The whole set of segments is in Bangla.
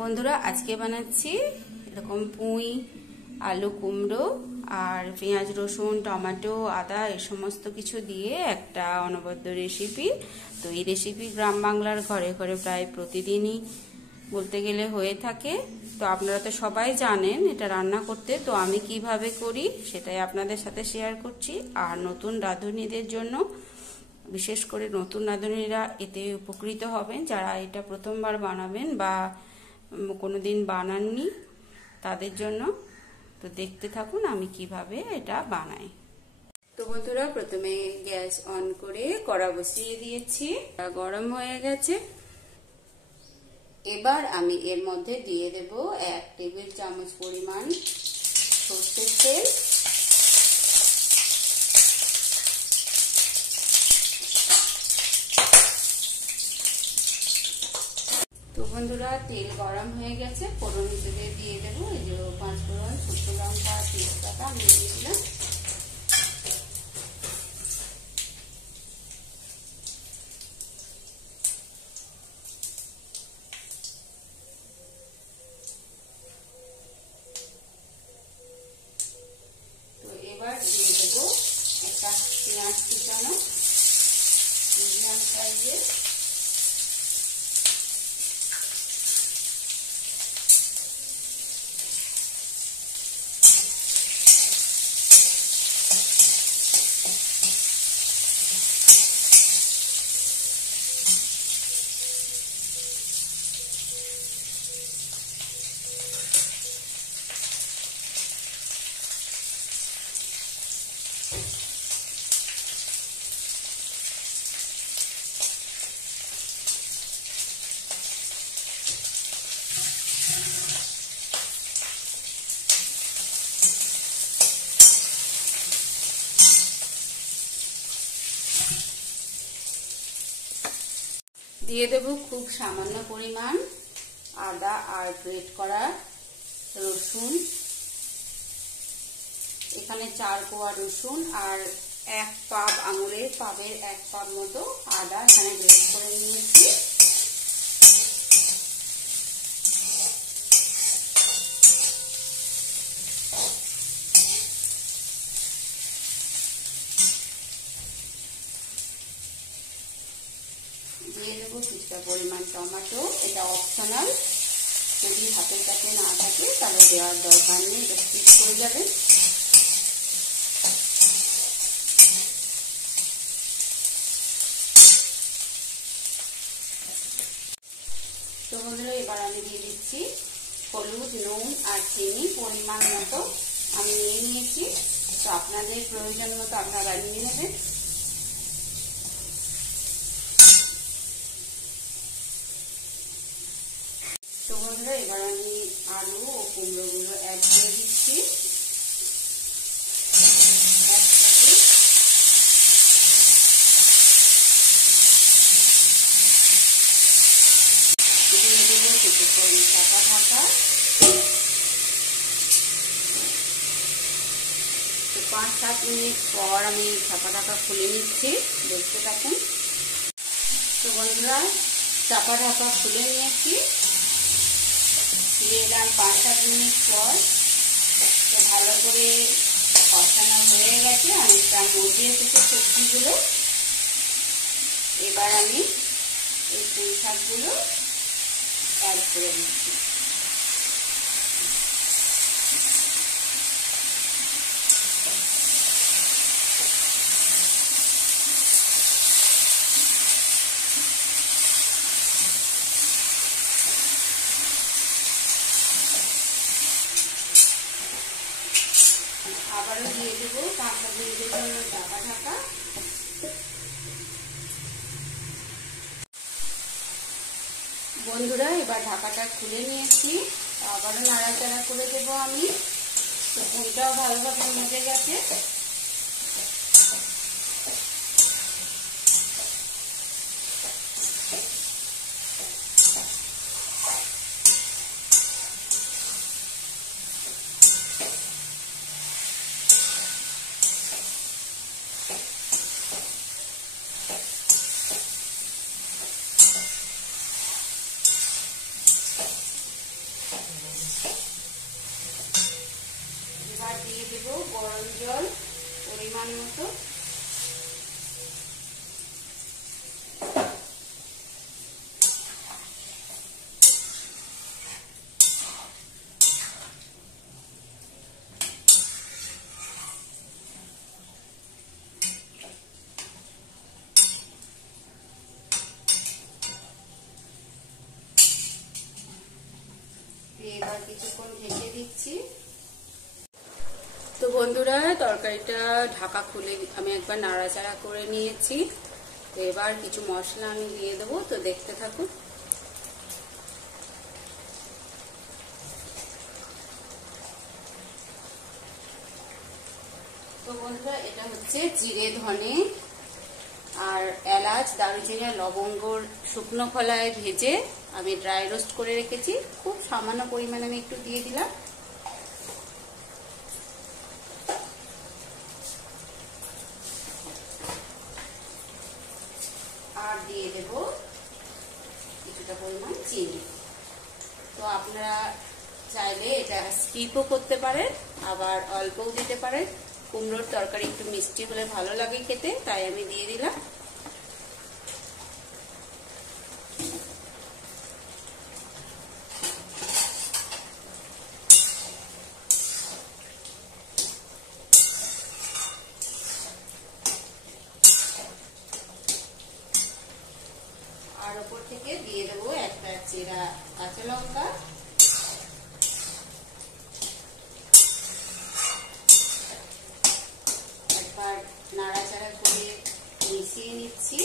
বন্ধুরা আজকে বানাচ্ছি এরকম পুঁই আলু কুমড়ো আর পেঁয়াজ রসুন টমেটো আদা এই সমস্ত কিছু দিয়ে একটা অনবদ্য রেসিপি। তো এই রেসিপি গ্রাম বাংলার ঘরে ঘরে প্রায় প্রতিদিনই বলতে গেলে হয়ে থাকে। তো আপনারা তো সবাই জানেন এটা রান্না করতে, তো আমি কিভাবে করি সেটাই আপনাদের সাথে শেয়ার করছি। আর নতুন রাঁধুনিদের জন্য, বিশেষ করে নতুন রাঁধুনিরা এতে উপকৃত হবেন, যারা এটা প্রথমবার বানাবেন বা কোনোদিন বানাননি তাদের জন্য। তো দেখতে থাকুন আমি কিভাবে এটা বানাই। তো বন্ধুরা প্রথমে গ্যাস অন করে কড়া বসিয়ে দিয়েছি, গরম হয়ে গেছে। এবার আমি এর মধ্যে দিয়ে দেব 1 টেবিল চামচ পরিমাণ সরষের তেল। তো বন্ধুরা তেল গরম হয়ে গেছে, ফোড়ন হিসেবে দিয়ে দেবো এই যে 5 ফোড়ন, শুকনো লঙ্কা, তেজপাতা আমি দিয়ে দিলাম। তো এবার দিয়ে দেবো একটা পেঁয়াজ কুচানো মিডিয়াম সাইজের। দিয়ে দেব খুব সামান্য পরিমাণ আদা আর গ্রেট করা রসুন। এখানে 4 কোয়া রসুন আর 1 পাব আঙুলের পাবের 1 পাব মতো আদা এখানে গ্রেট করে নিয়েছি। দিয়ে দেবো কিছুটা পরিমাণ টমেটো, এটা অপশনাল, যদি হাতের কাছে না থাকে তাহলে দেওয়ার দরকার নেই, এটা স্কিপ করে যাবেন। তো বন্ধুরা এবার আমি দিয়ে দিচ্ছি হলুদ, নুন আর চিনি পরিমাণ মতো আমি নিয়ে নিয়েছি। তো আপনাদের প্রয়োজন মতো আপনারা নিয়ে নেবেন। তো বন্ধুরা এবার আমি আলু ও কুমড়োগুলো অ্যাড করে দিচ্ছি একসাথে। দিয়ে দেবো কিছুক্ষণ ঢাকা ঢাকা। তো 5-7 মিনিট পর আমি ঢাকা খুলে নিচ্ছি, দেখতে থাকুন। তো বন্ধুরা ঢাকা খুলে নিয়েছি, ফিরে এলাম 5-7 মিনিট পর। তো ভালো করে কষানো হয়ে গেছে, অনেকটা মজে এসেছে সবজিগুলো। এবার আমি এই পুঁই শাকগুলো অ্যাড করে দিচ্ছি। আবারও দিয়ে দেবো 5-7 মিনিটের জন্য ঢাকা। বন্ধুরা এবার ঢাকাটা খুলে নিয়েছি, আবারও নাড়াচাড়া করে দেবো আমি। তো পুঁইটাও ভালোভাবে মজে গেছে। এবার দিয়ে দেব গরম জল পরিমাণ মতো। এবার কিছুক্ষণ ঢেকে দিচ্ছি। তো বন্ধুরা, তরকারিটা ঢাকা খুলে আমি একবার নাড়াচাড়া করে নিয়েছি। তো এবার কিছু মশলা আমি দিয়ে দেবো, তো দেখতে থাকুন। তো বন্ধুরা, এটা হচ্ছে জিরে, ধনে আর এলাচ, দারুচিনি, লবঙ্গ শুকনো খোলায় ভেজে আমি ড্রাই রোস্ট করে রেখেছি। খুব সামান্য পরিমাণে আমি একটু দিয়ে দিলাম। আর দিয়ে দেব কিছুটা পরিমাণ চিনি। তো আপনারা চাইলে এটা স্কিপও করতে পারেন, আবার অল্পও দিতে পারেন। কুমড়োর তরকারি একটু মিষ্টি হলে ভালো লাগে খেতে, তাই আমি দিয়ে দিলাম। আর উপর থেকে দিয়ে দেবো একটা চেরা কাঁচা লঙ্কা। একবার নাড়াচাড়া করে মিশিয়ে নিচ্ছি।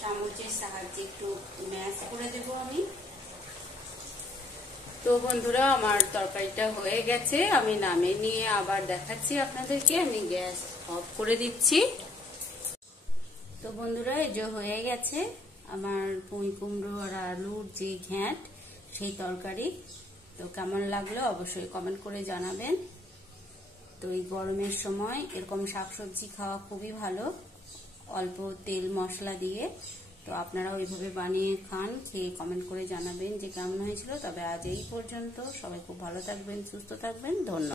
চামচের সাহায্যে একটু ম্যাশ করে দেবো আমি। তো বন্ধুরা, আমার তরকারিটা হয়ে গেছে, আমি নামিয়ে নিয়ে আবার দেখাচ্ছি আপনাদেরকে। আমি গ্যাস অফ করে দিচ্ছি। তো বন্ধুরা, এই যে হয়ে গেছে আমার পুঁই কুমড়ো আর আলুর যে ঘ্যাঁট, সেই তরকারি। তো কেমন লাগলো অবশ্যই কমেন্ট করে জানাবেন। তো এই গরমের সময় এরকম শাকসবজি খাওয়া খুবই ভালো, অল্প তেল মশলা দিয়ে। তো আপনারা ওইভাবে বানিয়ে খান, খেয়ে কমেন্ট করে জানাবেন যে কেমন হয়েছিল। তবে আজ এই পর্যন্ত, সবাই খুব ভালো থাকবেন, সুস্থ থাকবেন, ধন্যবাদ।